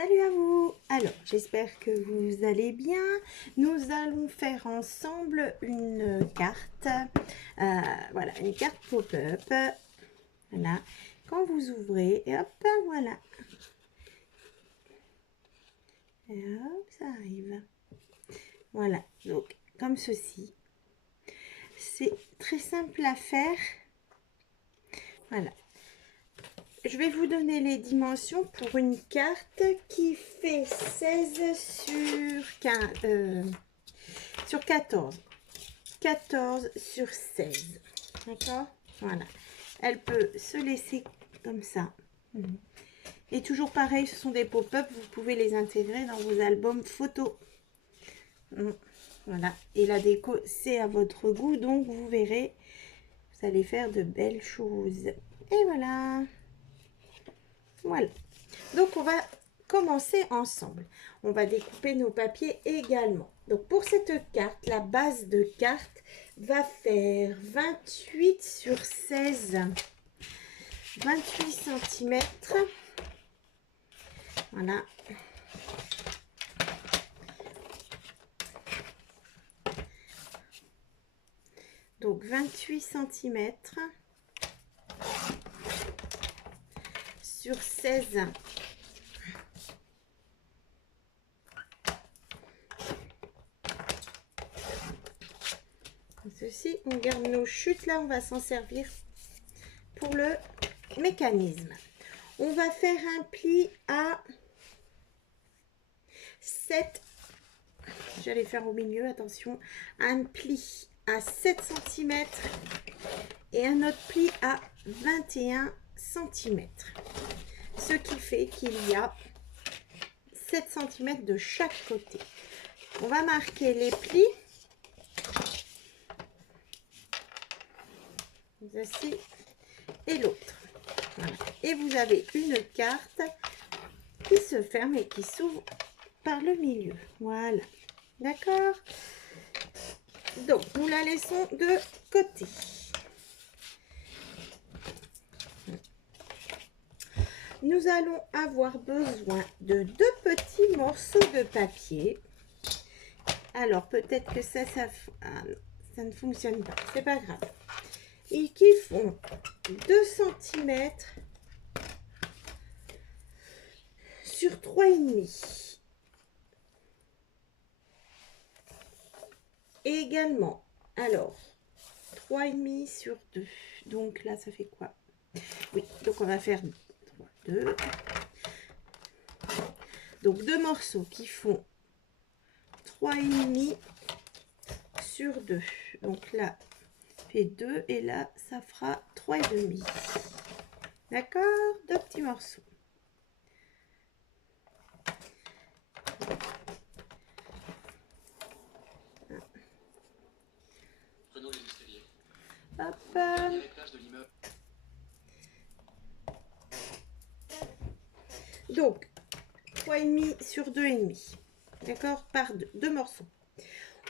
Salut à vous! Alors, j'espère que vous allez bien. Nous allons faire ensemble une carte. Voilà, une carte pop-up. Voilà. Quand vous ouvrez, et hop, voilà. Et hop, ça arrive. Voilà, donc, comme ceci. C'est très simple à faire. Voilà. Je vais vous donner les dimensions pour une carte qui fait 16 sur 14. 14 sur 16. D'accord? Voilà. Elle peut se laisser comme ça. Et toujours pareil, ce sont des pop-up. Vous pouvez les intégrer dans vos albums photos. Voilà. Et la déco, c'est à votre goût. Donc, vous verrez, vous allez faire de belles choses. Et voilà. Voilà. Donc, on va commencer ensemble. On va découper nos papiers également. Donc, pour cette carte, la base de carte va faire 28 sur 16. 28 cm. Voilà. Donc, 28 cm sur 16. Ceci, on garde nos chutes là, on va s'en servir pour le mécanisme. On va faire un pli à 7, j'allais faire au milieu, attention, un pli à 7 cm et un autre pli à 21 cm. Ce qui fait qu'il y a 7 cm de chaque côté. On va marquer les plis. Ceci et l'autre. Voilà. Et vous avez une carte qui se ferme et qui s'ouvre par le milieu. Voilà. D'accord? Donc, nous la laissons de côté. Nous allons avoir besoin de 2 petits morceaux de papier. Alors, peut-être que ça ne fonctionne pas. C'est pas grave. Et qui font 2 cm sur 3,5. Et également, alors, 3,5 sur 2. Donc là, ça fait quoi? Oui, donc on va faire 3, 2. Donc 2 morceaux qui font 3,5 sur 2. Donc là, fait 2 et là, ça fera 3,5. D'accord? 2 petits morceaux. Hop. Donc, 3,5 sur 2,5. D'accord? Par 2 morceaux.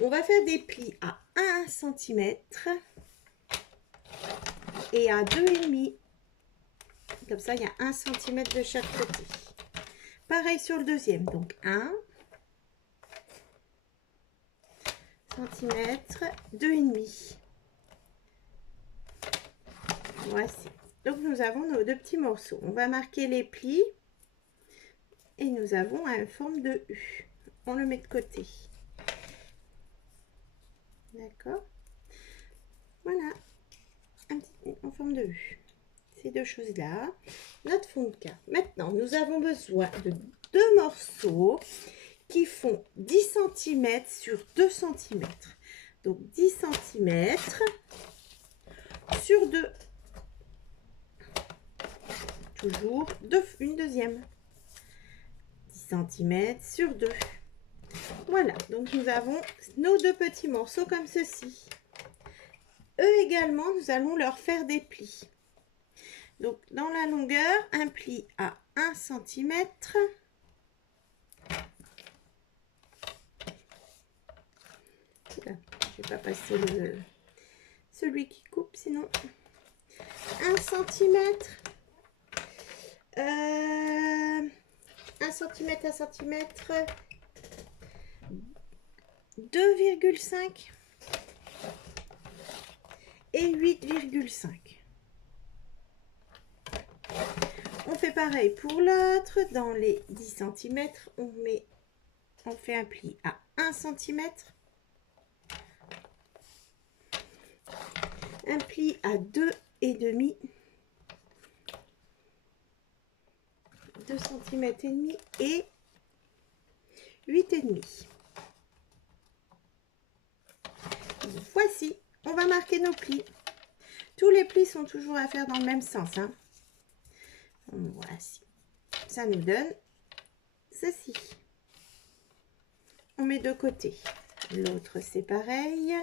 On va faire des plis à 1 cm et à 2,5. Comme ça, il y a 1 cm de chaque côté. Pareil sur le deuxième. Donc, 1 cm, 2,5. Voici. Donc, nous avons nos 2 petits morceaux. On va marquer les plis. Et nous avons une forme de U. On le met de côté. D'accord? Voilà. Un petit en forme de U. Ces deux choses-là. Notre fond de carte. Maintenant, nous avons besoin de 2 morceaux qui font 10 cm sur 2 cm. Donc, 10 cm sur 2. Toujours une deuxième. 10 cm sur 2. Voilà, donc nous avons nos 2 petits morceaux comme ceci. Eux également, nous allons leur faire des plis. Donc, dans la longueur, un pli à 1 cm. Là, je ne vais pas passer celui qui coupe, sinon 1 cm. 1 1 cm, 1 cm, 2,5 et 8,5. On fait pareil pour l'autre. Dans les 10 cm, on fait un pli à 1 cm, un pli à 2,5, 2 cm et demi et 8,5. Voici, on va marquer nos plis. Tous les plis sont toujours à faire dans le même sens, hein. Voici, ça nous donne ceci. On met de côté. L'autre, c'est pareil.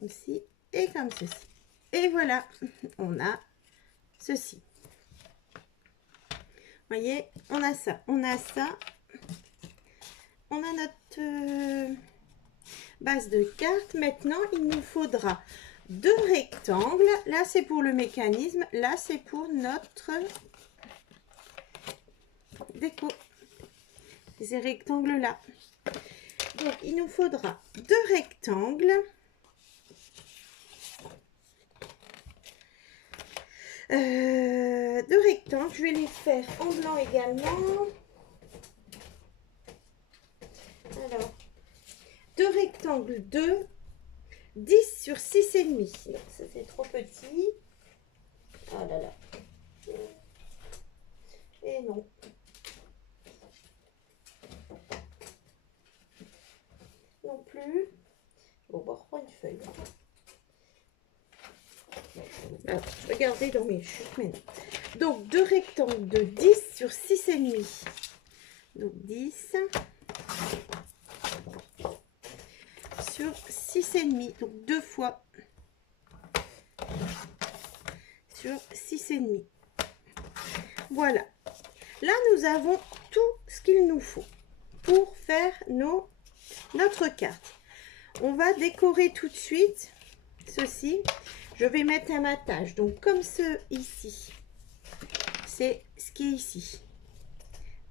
Aussi, et comme ceci. Et voilà, on a ceci. Voyez, on a ça, on a ça. On a notre base de carte. Maintenant, il nous faudra 2 rectangles. Là, c'est pour le mécanisme. Là, c'est pour notre déco. Ces rectangles-là. Donc, il nous faudra 2 rectangles. Deux rectangles. Je vais les faire en blanc également. Alors, 2 rectangles de 10 sur 6,5. Ça, c'est trop petit. Oh là là. Et non. Non plus. Bon, on va reprendre une feuille. Alors, je vais regarder dans mes chutes maintenant. Donc, 2 rectangles de 10 sur 6,5. Donc, 10 sur 6,5. Donc, 2 fois sur 6,5. Voilà. Là, nous avons tout ce qu'il nous faut pour faire notre carte. On va décorer tout de suite ceci. Je vais mettre un matage. Donc, comme ce ici, c'est ce qui est ici.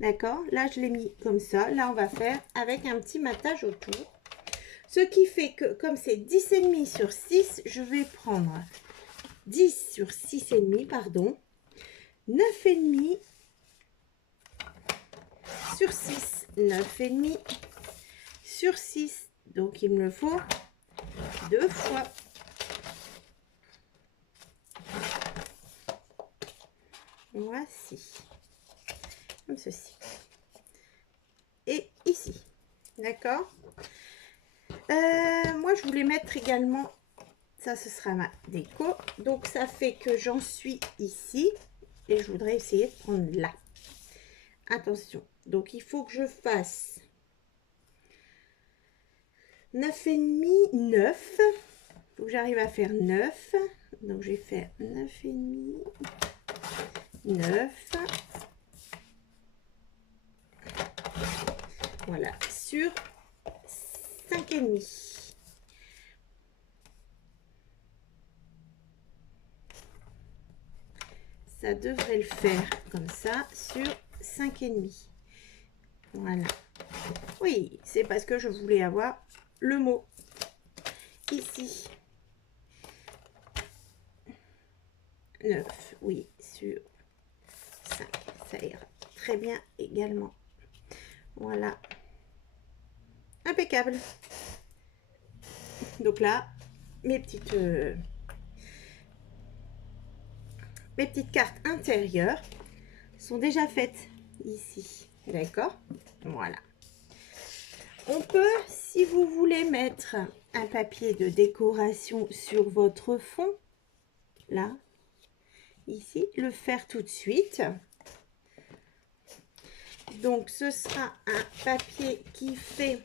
D'accord? Là, je l'ai mis comme ça. Là, on va faire avec un petit matage autour. Ce qui fait que, comme c'est 10,5 sur 6, je vais prendre 10 sur 6,5, pardon. 9,5 sur 6. 9,5 sur 6. Donc, il me le faut 2 fois. Voici. Comme ceci. Et ici. D'accord? Moi, je voulais mettre également, ça, ce sera ma déco. Donc, ça fait que j'en suis ici. Et je voudrais essayer de prendre là. Attention. Donc, il faut que je fasse 9,5, 9. Il faut que j'arrive à faire 9. Donc, je vais faire 9,5, 9. Voilà. Sur 5,5. Ça devrait le faire comme ça sur 5,5. Voilà. Oui, c'est parce que je voulais avoir le mot ici. 9, oui, sur 5. Ça ira très bien également. Voilà. Impeccable. Donc là, mes petites cartes intérieures sont déjà faites ici. D'accord? Voilà. On peut, si vous voulez mettre un papier de décoration sur votre fond, là, ici, le faire tout de suite. Donc, ce sera un papier qui fait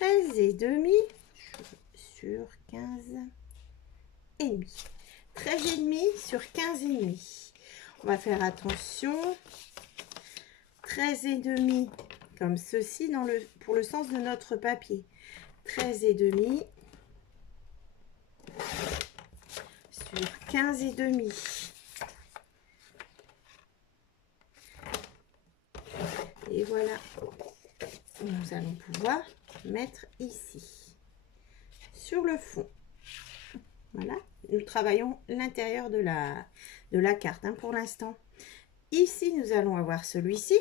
13,5 sur 15,5. 13,5 sur 15,5. On va faire attention. 13,5 comme ceci pour le sens de notre papier. 13,5 15,5. Et voilà, nous allons pouvoir mettre ici, sur le fond. Voilà, nous travaillons l'intérieur de la carte hein, pour l'instant. Ici, nous allons avoir celui-ci.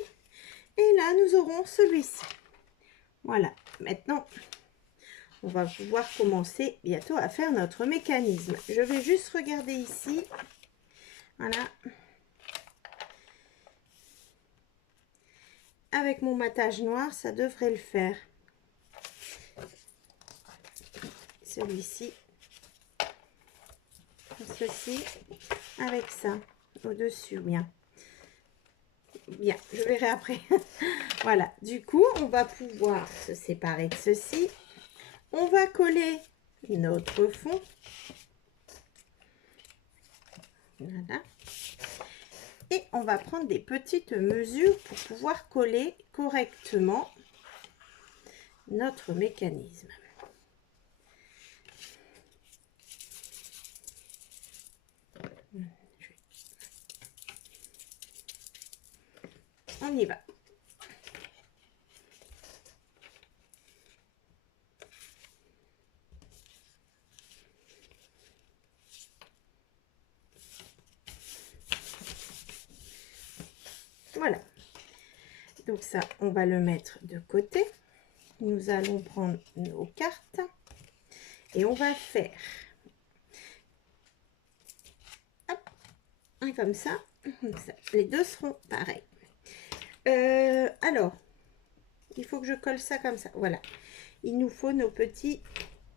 Et là, nous aurons celui-ci. Voilà, maintenant, on va pouvoir commencer bientôt à faire notre mécanisme. Je vais juste regarder ici. Voilà. Avec mon matage noir, ça devrait le faire. Celui-ci. Ceci. Avec ça. Au-dessus, bien. Bien, je verrai après. Voilà. Du coup, on va pouvoir se séparer de ceci. On va coller notre fond. Voilà. Et on va prendre des petites mesures pour pouvoir coller correctement notre mécanisme. On y va. Voilà. Donc ça, on va le mettre de côté. Nous allons prendre nos cartes et on va faire hop, un comme ça. Les deux seront pareils. Alors, il faut que je colle ça comme ça. Voilà. Il nous faut nos petits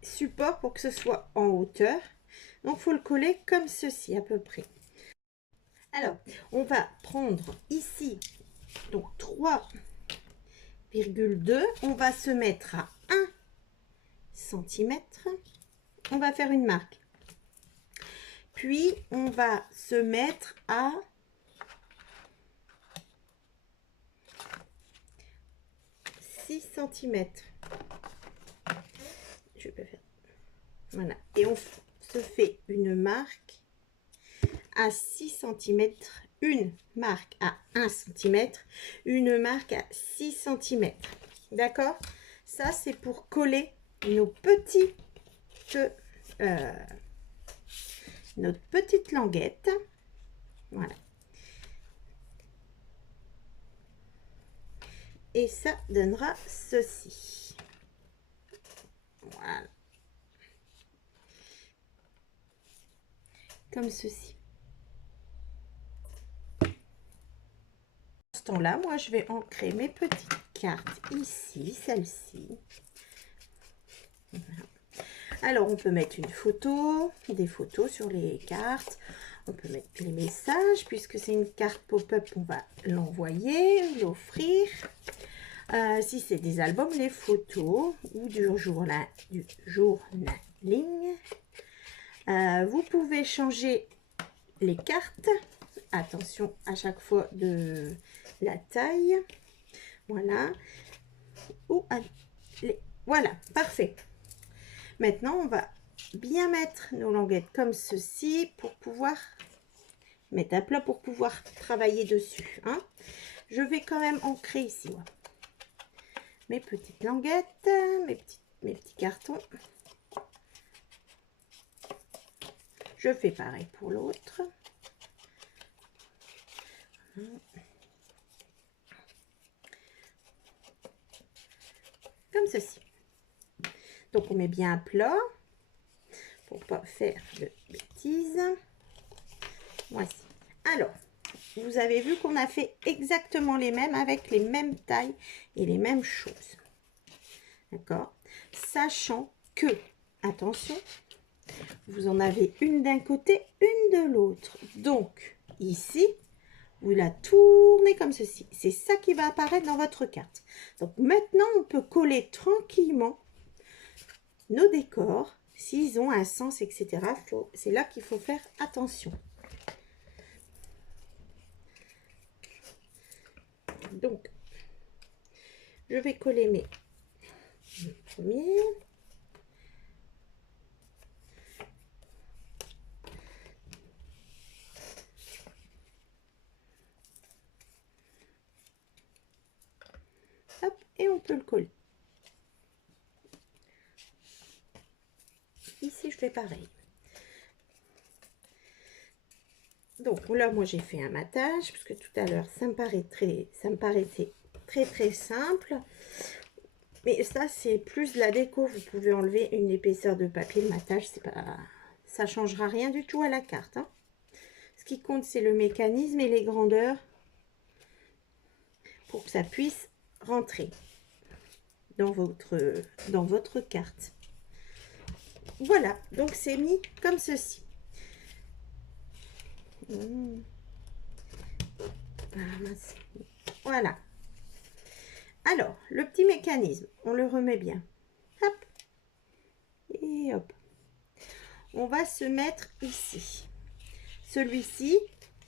supports pour que ce soit en hauteur. Donc, il faut le coller comme ceci à peu près. Alors, on va prendre ici, donc 3,2. On va se mettre à 1 cm. On va faire une marque. Puis, on va se mettre à 6 cm. Je peux faire. Voilà. Et on se fait une marque à 6 cm, une marque à 1 cm, une marque à 6 cm. D'accord? Ça, c'est pour coller nos petites, notre petite languette. Voilà. Et ça donnera ceci. Voilà. Comme ceci. Là, moi je vais ancrer mes petites cartes ici, celle-ci. Voilà. Alors on peut mettre une photo, des photos sur les cartes, on peut mettre les messages puisque c'est une carte pop-up, on va l'envoyer, l'offrir. Si c'est des albums, les photos ou du journaling. Vous pouvez changer les cartes, attention à chaque fois de la taille, voilà, ou voilà, parfait. Maintenant on va bien mettre nos languettes comme ceci pour pouvoir mettre à plat, pour pouvoir travailler dessus hein. Je vais quand même ancrer ici ouais, mes petites languettes, mes petits cartons. Je fais pareil pour l'autre. Comme ceci. Donc on met bien à plat pour pas faire de bêtises. Voici. Alors, vous avez vu qu'on a fait exactement les mêmes avec les mêmes tailles et les mêmes choses. D'accord? Sachant que, attention, vous en avez une d'un côté, une de l'autre. Donc, ici, vous la tournez comme ceci. C'est ça qui va apparaître dans votre carte. Donc, maintenant, on peut coller tranquillement nos décors. S'ils ont un sens, etc. C'est là qu'il faut faire attention. Donc, je vais coller mes premiers. Hop, et on peut le coller. Ici, je fais pareil. Donc là, moi, j'ai fait un matage, parce que tout à l'heure, ça me paraissait très simple. Mais ça, c'est plus de la déco. Vous pouvez enlever une épaisseur de papier. Le matage, c'est pas, ça changera rien du tout à la carte, hein. Ce qui compte, c'est le mécanisme et les grandeurs pour que ça puisse rentrer dans votre carte. Voilà, donc c'est mis comme ceci. Voilà. Alors, le petit mécanisme, on le remet bien. Hop. Et hop. On va se mettre ici. Celui-ci,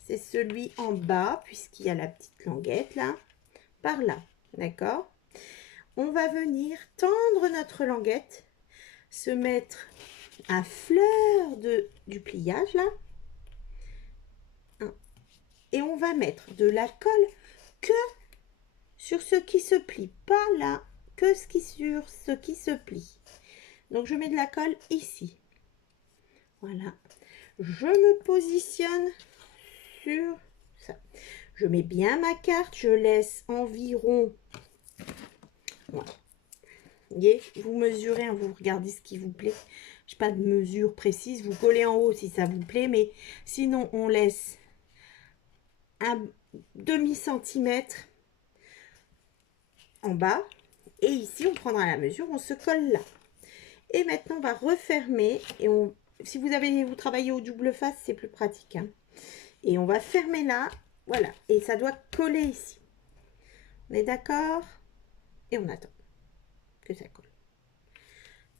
c'est celui en bas, puisqu'il y a la petite languette là. Par là, d'accord? On va venir tendre notre languette, se mettre à fleur du pliage là. Et on va mettre de la colle que sur ce qui se plie, pas là, que sur ce qui se plie. Donc je mets de la colle ici. Voilà. Je me positionne sur ça. Je mets bien ma carte, je laisse environ. Voilà. Vous voyez, vous mesurez, hein, vous regardez ce qui vous plaît. Je n'ai pas de mesure précise, vous collez en haut si ça vous plaît, mais sinon on laisse un demi-centimètre en bas. Et ici, on prendra la mesure, on se colle là. Et maintenant, on va refermer. Et si vous travaillez au double face, c'est plus pratique, hein. Et on va fermer là. Voilà. Et ça doit coller ici. On est d'accord? Et on attend que ça colle.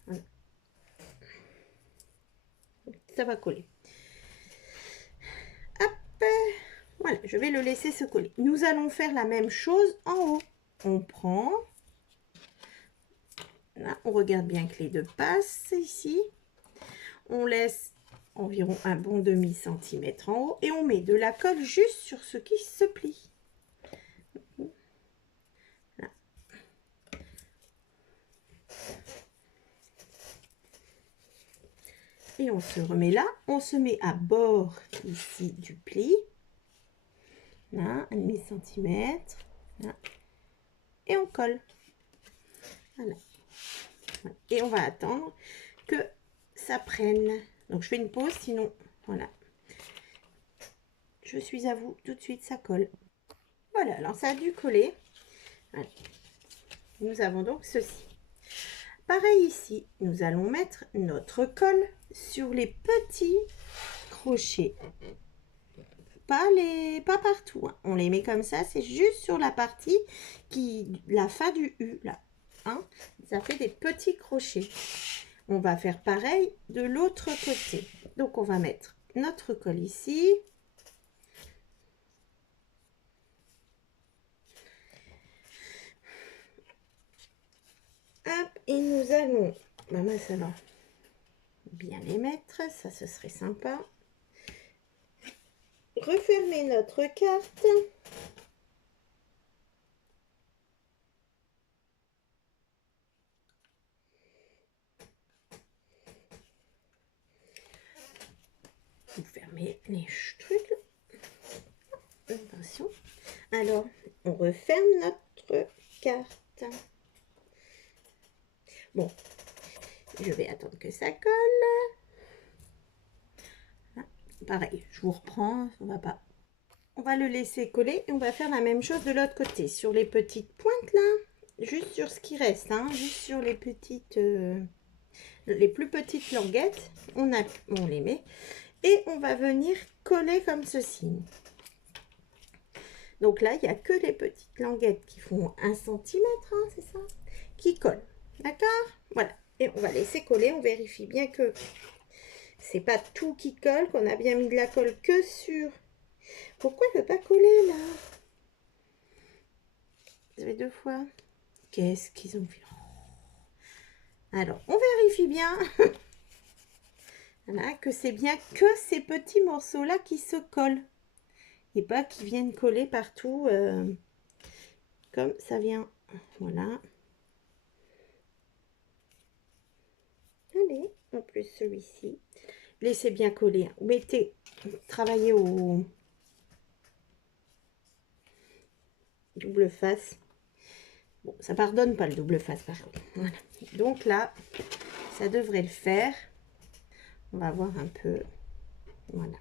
Voilà. Ça va coller. Hop. Voilà, je vais le laisser se coller. Nous allons faire la même chose en haut. On prend. Là, on regarde bien que les deux passent ici. On laisse environ un bon demi-centimètre en haut et on met de la colle juste sur ce qui se plie. Là. Et on se remet là, on se met à bord ici du pli. Là, un demi-centimètre. Et on colle. Voilà. Et on va attendre que ça prenne. Donc je fais une pause, sinon, voilà. Je suis à vous, tout de suite, ça colle. Voilà, alors ça a dû coller. Voilà. Nous avons donc ceci. Pareil ici, nous allons mettre notre colle sur les petits crochets. Pas partout, hein. On les met comme ça, c'est juste sur la partie la fin du U là, hein. Ça fait des petits crochets. On va faire pareil de l'autre côté. Donc on va mettre notre colle ici. Hop, et nous allons, maman, ça va bien les mettre, ça ce serait sympa. Refermer notre carte. Vous fermez les trucs. Attention. Alors, on referme notre carte. Bon, je vais attendre que ça colle. Pareil, je vous reprends, on va le laisser coller et on va faire la même chose de l'autre côté, sur les petites pointes là, juste sur ce qui reste, hein, juste sur les petites, les plus petites languettes, on les met et on va venir coller comme ceci. Donc là, il n'y a que les petites languettes qui font 1 cm, hein, c'est ça, qui collent, d'accord? Voilà, et on va laisser coller, on vérifie bien que c'est pas tout qui colle, qu'on a bien mis de la colle que sur. Pourquoi il ne veut pas coller là? Vous avez 2 fois. Qu'est-ce qu'ils ont fait? Alors, on vérifie bien. Voilà, que c'est bien que ces petits morceaux là qui se collent. Et pas qui viennent coller partout comme ça vient. Voilà. Allez, en plus celui-ci. Laissez bien coller. Vous mettez, travaillez au double face. Bon, ça pardonne pas le double face par contre. Voilà. Donc là, ça devrait le faire. On va voir un peu. Voilà.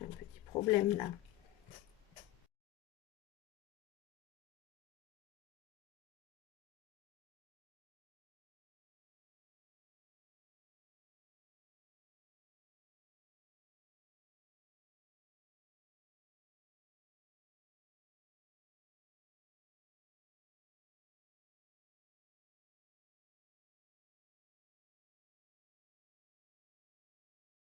Un petit problème là.